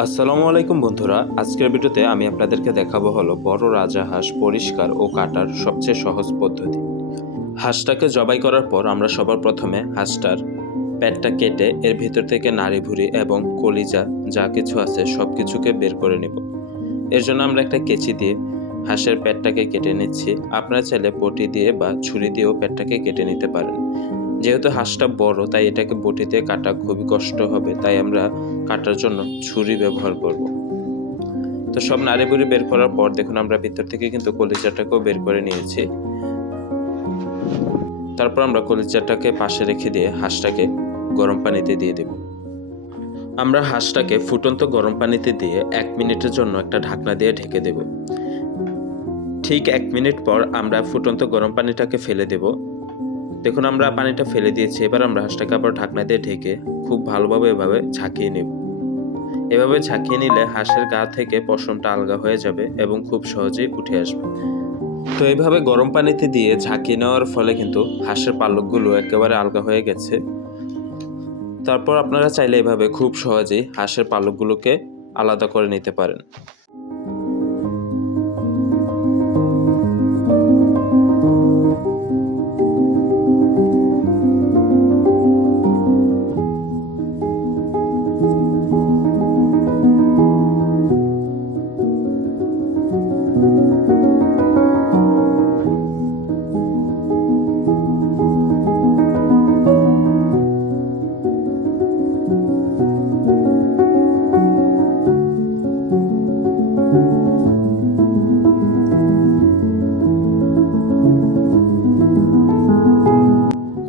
আসসালামু আলাইকুম বন্ধুরা, আজকের ভিডিওতে আমি আপনাদেরকে দেখাবো হলো বড় রাজহাঁস পরিষ্কার ও কাটার সবচেয়ে সহজ পদ্ধতি। হাঁসটাকে জবাই করার পর আমরা সবার প্রথমে হাঁসটার পেটটা কেটে এর ভিতর থেকে নাড়ি ভুঁড়ি এবং কলিজা যা কিছু আছে সব কিছুকে বের করে নেব। এর জন্য আমরা একটা কেচি দিয়ে হাঁসের পেটটাকে কেটে নিচ্ছি। আপনারা চাইলে বটি দিয়ে বা ছুরি দিয়েও পেটটাকে কেটে নিতে পারেন। যেহেতু হাঁসটা বড় তাই এটাকে বটি দিয়ে কাটা খুবই কষ্ট হবে, তাই আমরা কাটার জন্য ছুরি ব্যবহার করব। তো সব নাড়িভুড়ি বের করার পর দেখুন আমরা ভিতর থেকে কিন্তু কলিজাটাকেও বের করে নিয়েছি। তারপর আমরা কলিজাটাকে পাশে রেখে দিয়ে হাঁসটাকে গরম পানিতে দিয়ে দেব। আমরা হাঁসটাকে ফুটন্ত গরম পানিতে দিয়ে 1 মিনিটের জন্য একটা ঢাকনা দিয়ে ঢেকে দেব। ঠিক 1 মিনিট পর আমরা ফুটন্ত গরম পানিটাকে ফেলে দেব। দেখুন আমরা পানিটা ফেলে দিয়েছি। এবার আমরা হাঁসটাকে আবার ঢাকনা দিয়ে ঢেকে খুব ভালোভাবে এভাবে ঝাঁকিয়ে নেব। এভাবে ঝাঁকিয়ে নিলে হাঁসের গা থেকে পশমটা আলগা হয়ে যাবে এবং খুব সহজেই উঠে আসবে। তো এইভাবে গরম পানিতে দিয়ে ঝাঁকিয়ে নেওয়ার ফলে কিন্তু হাঁসের পালকগুলো একেবারে আলগা হয়ে গেছে। তারপর আপনারা চাইলে এভাবে খুব সহজেই হাঁসের পালকগুলোকে আলাদা করে নিতে পারেন।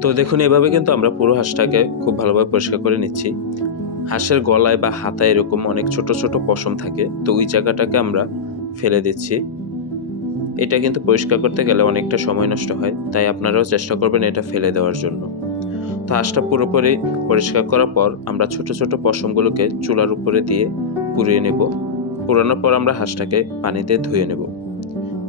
তো দেখুন এভাবে কিন্তু আমরা পুরো হাঁসটাকে খুব ভালোভাবে পরিষ্কার করে নিচ্ছি। হাঁসের গলায় বা হাতায় এরকম অনেক ছোট ছোট পশম থাকে, তো ওই জায়গাটাকে আমরা ফেলে দিচ্ছি। এটা কিন্তু পরিষ্কার করতে গেলে অনেকটা সময় নষ্ট হয়, তাই আপনারাও চেষ্টা করবেন এটা ফেলে দেওয়ার জন্য। তো হাঁসটা পুরোপুরি পরিষ্কার করার পর আমরা ছোট ছোট পশমগুলোকে চুলার উপরে দিয়ে পুড়িয়ে নেব। পুরানোর পর আমরা হাঁসটাকে পানিতে ধুয়ে নেব।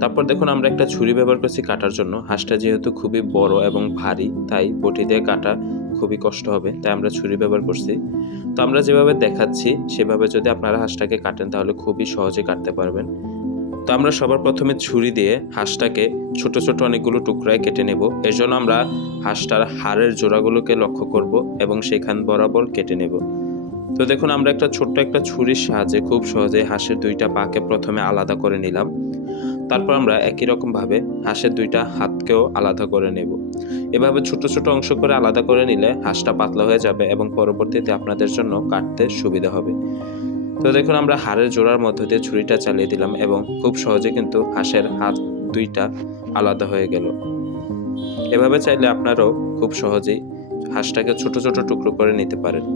তারপর দেখুন আমরা একটা ছুরি ব্যবহার করছি কাটার জন্য। হাঁসটা যেহেতু খুবই বড় এবং ভারী, তাই বটি দিয়ে কাটা খুবই কষ্ট হবে, তাই আমরা ছুরি ব্যবহার করছি। তো আমরা যেভাবে দেখাচ্ছি সেভাবে যদি আপনারা হাঁসটাকে কাটেন তাহলে খুবই সহজে কাটতে পারবেন। তো আমরা সবার প্রথমে ছুরি দিয়ে হাঁসটাকে ছোট ছোট অনেকগুলো টুকরায় কেটে নেব। এর জন্য আমরা হাঁসটার হাড়ের জোড়াগুলোকে লক্ষ্য করব এবং সেখান বরাবর কেটে নেব। তো দেখুন আমরা ছোট্ট একটা ছুরির সাহায্যে খুব সহজে হাঁসের 2টা পাকে প্রথমে আলাদা করে নিলাম। তারপর আমরা একই রকমভাবে হাঁসের 2টা হাতকেও আলাদা করে নেব। এভাবে ছোট ছোট অংশ করে আলাদা করে নিলে হাঁসটা পাতলা হয়ে যাবে এবং পরবর্তীতে আপনাদের জন্য কাটতে সুবিধা হবে। তো দেখুন আমরা হাড়ের জোড়ার মধ্য দিয়ে ছুরিটা চালিয়ে দিলাম এবং খুব সহজে কিন্তু হাঁসের হাত 2টা আলাদা হয়ে গেল। এভাবে চাইলে আপনারাও খুব সহজেই হাঁসটাকে ছোট ছোট টুকরো করে নিতে পারেন।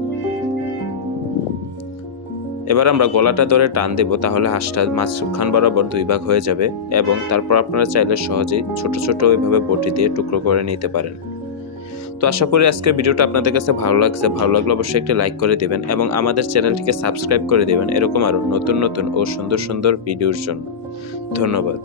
এবার আমরা গলাটা ধরে টান দেব, তাহলে হাঁসটা মাঝখান বরাবর 2 ভাগ হয়ে যাবে এবং তারপর আপনারা চাইলে সহজেই ছোট ছোট এইভাবে বটি দিয়ে টুকরো করে নিতে পারেন। তো আশা করি আজকের ভিডিওটা আপনাদের কাছে ভালো লাগছে। ভালো লাগলে অবশ্যই একটা লাইক করে দেবেন এবং আমাদের চ্যানেলটিকে সাবস্ক্রাইব করে দেবেন এরকম আরও নতুন নতুন ও সুন্দর সুন্দর ভিডিওর জন্য। ধন্যবাদ।